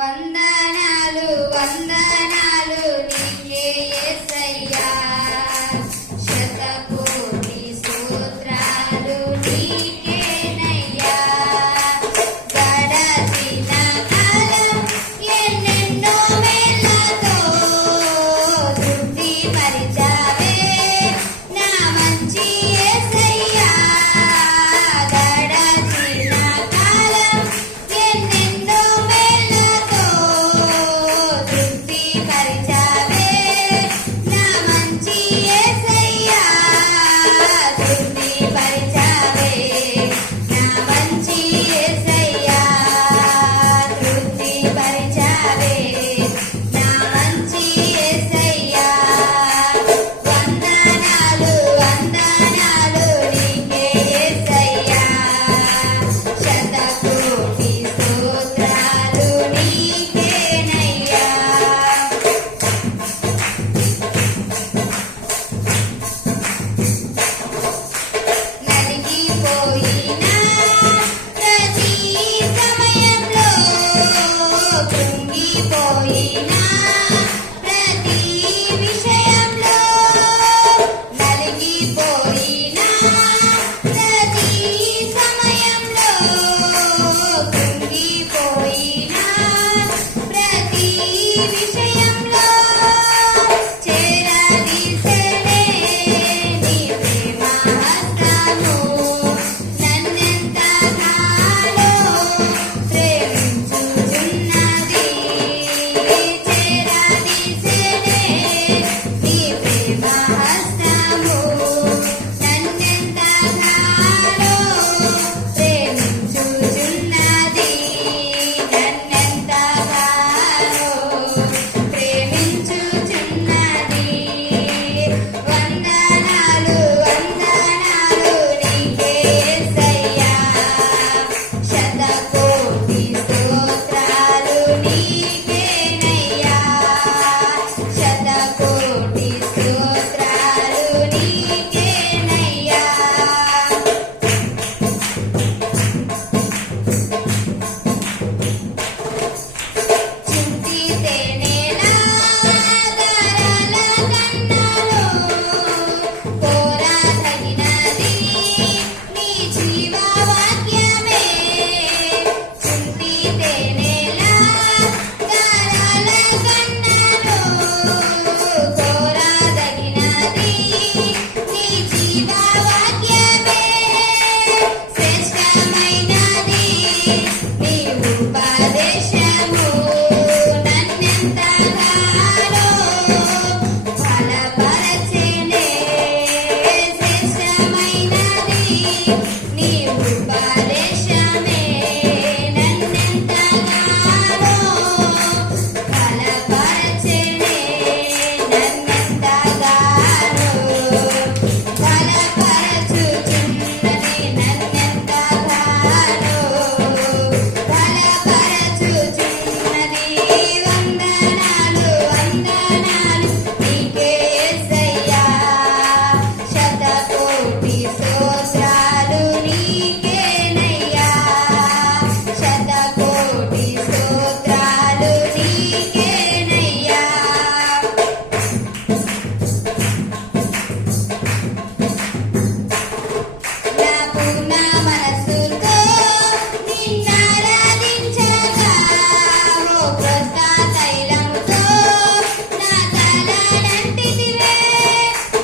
వందనాలు వందనాలు నీకే యేసయ్యా శతకోటి స్తోత్రాలు నీకేనయ్యా గడచిన కాలం ఎన్నెన్నో మేళ్ళతో తృప్తి పరిచావే నా మంచి యేసయ్యా గడచిన కాలం ఎన్నెన్నో మేళ్ళతో తృప్తి పరిచావే నా మంచి యేసయ్యా తృప్తి పరిచావే నా మంచి యేసయ్యా తృప్తి పరిచావే నా మంచి యేసయ్యా వందనాలు వందనాలు నీకే యేసయ్యా శతకోటి స్తోత్రాలు నీకేనయ్యా నలిగిపోయినా ప్రతి సమయంలో కృంగిపోయినా ప్రతి విషయంలో నలిగిపోయినా ప్రతి సమయంలో కృంగిపోయినా ప్రతి విషయంలో చేరదీసెనే నీ ప్రేమ హస్తము నన్నెంతగానో ప్రేమించుచున్నది చేరదీసెనే నీ ప్రేమ హస్తము నన్నెంతగానో ప్రేమించుచున్నది నన్నెంతగానో ప్రేమించుచున్నది వందనాలు వందనాలు నీకే యేసయ్యా శతకోటి స్తోత్రాలు నీకేనయ్యా శతకోటి స్తోత్రాలు నీకేనయ్యా చింతితేనేలా ధరల కన్నాలో కోరదగినది నీ జీవవాక్యమే చింతితేనేలా ధరల కన్నాలో కోరదగినది నీ జీవవాక్యమే శ్రేష్టమైనది నీ ఉపదేశము నన్నెంతగానో బలపరచెనే శ్రేష్టమైనది నీ ఉపదేశమే నన్నెంతగానో బలపరచెనే నన్నెంతగానో బలపరచుచున్నది నన్నెంతగానో బలపరచుచున్నది వందనాలు వందనాలు నీకే యేసయ్యా శతకోటి స్తోత్రాలు నీకేనయ్యా శతకోటి స్తోత్రాలు నీకేనయ్యా నా పూర్ణ మనసుతో నిన్నారాధించగా ఓ క్రొత్త తైలముతో నా తలనంటితివే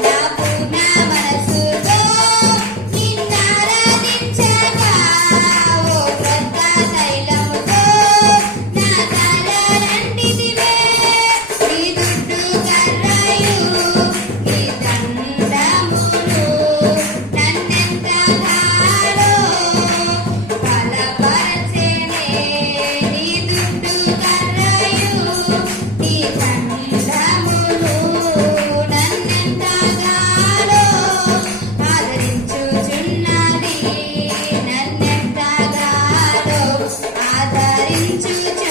నా పూర్ణ మనసుతో నిన్నారాధించగా ఓ క్రొత్త తైలముతో నా తలనంటితివే నీ దుడ్డు కర్రయు నీ దండమును నన్నెంతగానో బలపరచెనే నీ దుడ్డు కర్రయు నీ దండమును నన్నెంతగానో ఆదరించుచున్నది నన్నెంతగానో ఆదరించుచున్నది